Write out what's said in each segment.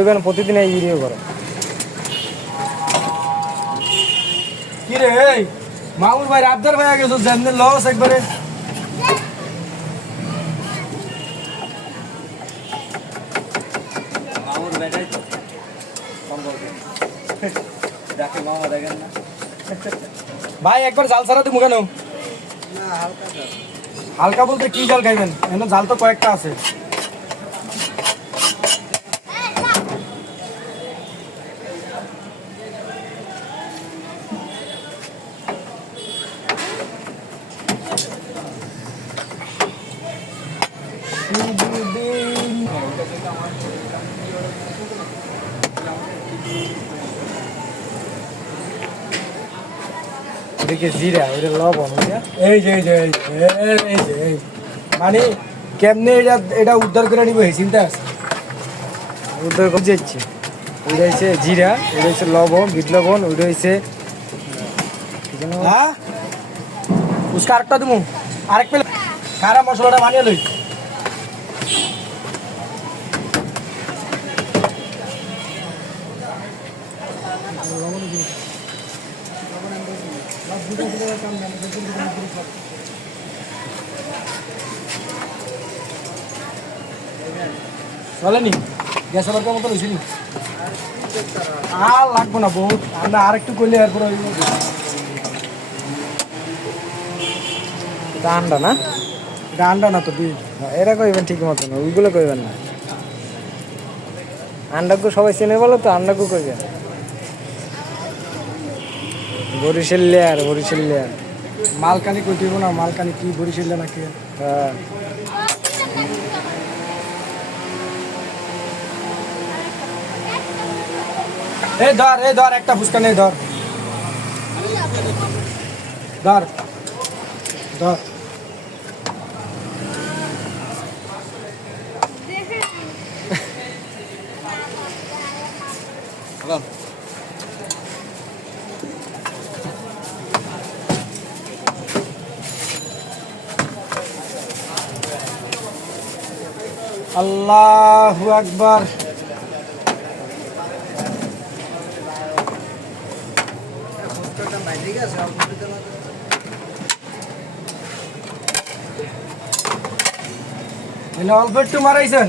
এখানে প্রতিদিন এই ভিডিও করে কি রে মামুর ভাই আবদার ভাই গেছো জানলে লস একবারে। মামুর বেটাই তো। সম্পর্কে যাকে মামা দেখেন না। ভাই একবার জাল ছাড়া তুমি কেন? হালকা বলতে কি জাল খাইবেন? এখানে জাল তো কয়েকটা আছে। মানে কেমনে এটা এটা উদ্ধার করে নিব চিন্তা আছে উদ্ধার করে যাচ্ছে। ওইটা হচ্ছে জিরা, ওইটা হচ্ছে লবণ, বিট লবণ, ওইটা হচ্ছে? হ্যাঁ? আরেকটা দেবো আরেক পেলে মশলাটা বানিয়ে লই? চলেনি? গ্যাস আবার কেমন হয়েছে নি? আর লাগবো না বহুত। আমরা আরেকটু করলে এরপর। এটা আন্ডা না? এটা আন্ডা না তো এরা কইবেন ঠিক মতো না ওইগুলো কইবেন না। আন্ডাকু সবাই চেনে বলো তো আন্ডাকু কইবেন। Barishal layer Barishal layer. মালকানি কই দিব না? মালকানি কি বরিশাল লেয়ার নাকি? হ্যাঁ। এই ধর এই ধর একটা ফুচকা নেই ধর। ধর ধর। আল্লাহু আকবার। অল্প একটু মারাইছেন।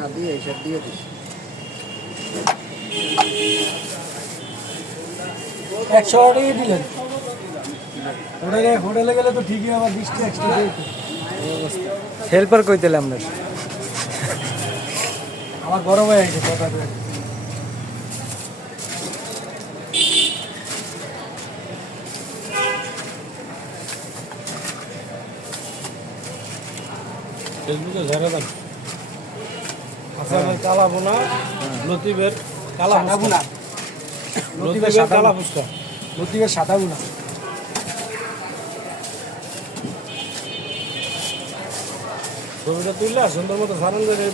না দিয়ে এইসব দিয়ে দিস। একশো টাকা দিলেন। হোটেলে হোটেলে গেলে তো ঠিকই আবার বৃষ্টি এক্সট্রা হেল্পার কই দিলে আপনার আমার বড় ভাই আছে কথা ফেসবুকে ঝেড়ে দেন। হাসানের কালা বোনা লতিফের কালা বুনা লতিফের কালা ফুচকা লতিফের সাদা বুনা ছবিটা তুললা সুন্দর মতো সারান করে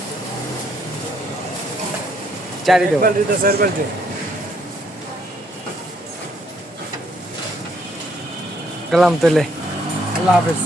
চারি দেবো চারবার দিতে। গেলাম তাহলে। আল্লাহ হাফেজ।